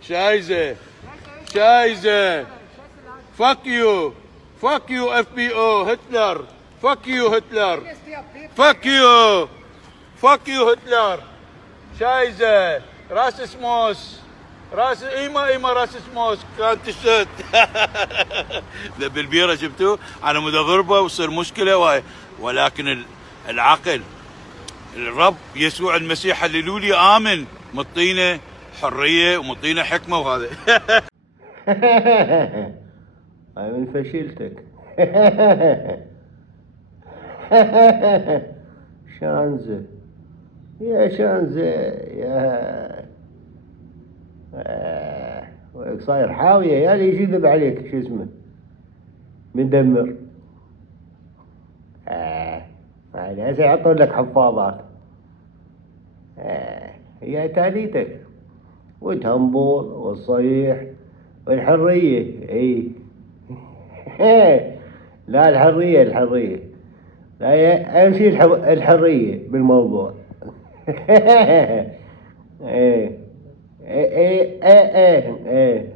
شايزة شايزة. Fuck you. Fuck you FBO هتلر. Fuck you هتلر. Fuck you. Fuck you هتلر. شايزة راس سموس. راس ايما راس سموس كانت الشت. ذا بالبيرة جبتوه على مدى غربة وصير مشكلة واي. ولكن العقل الرب يسوع المسيح هللولي آمن مطينه حرية ومطينه حكمة وهذا. هاي من فشيلتك. شانزة يا شانزة يا صاير حاوية يا اللي يجذب عليك شو اسمه مدمر. يعني هسه يحطون لك حفاظات. هي تاليتك وتهمبول والصيح والحرية. اي لا الحرية لا اهم شيء الحرية بالموضوع. ايه ايه ايه ايه ايه